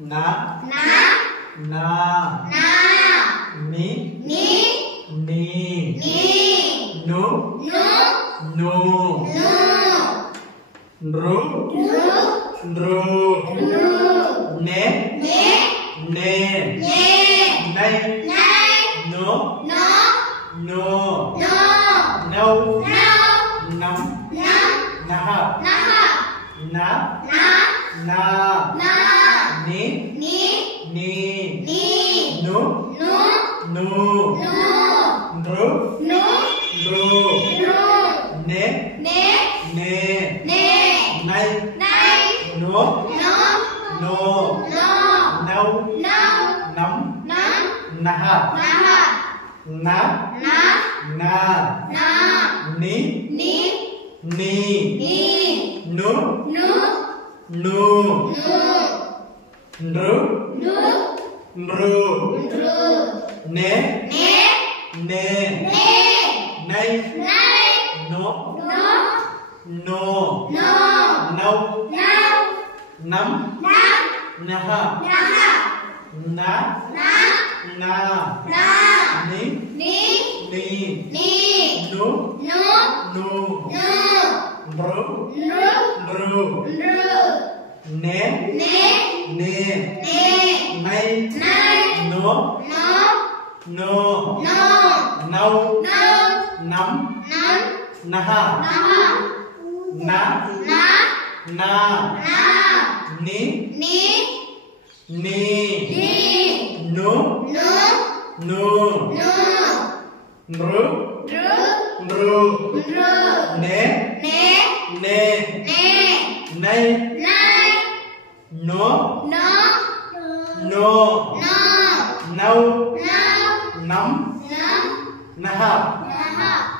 na na na na ni ni ni ni nu nu nu nu ru ru ru ru ne ne ne ne nai nai no no no no nau no nam nam naha naha na na na na ni ni ni ni nu nu nu nu ru nu ru ru ne ne ne ne nai nai no no no no nau nau nam nam naha naha na na na na ni ni ni ni nu nu nu nu ru nu ru ru ne ne ne ne nai nai no no no no nau nau nam nam naha naha na na na na ni ni ni ni nu nu nu nu ru ru ru ru ne ne ne ne nai nai no no no no nau nau nam nam naha naha na na na na ni ni ni ni nu nu nu nu ru ru ru ru ne ne ne ne nai nai no no no no nau nau nam nam naha naha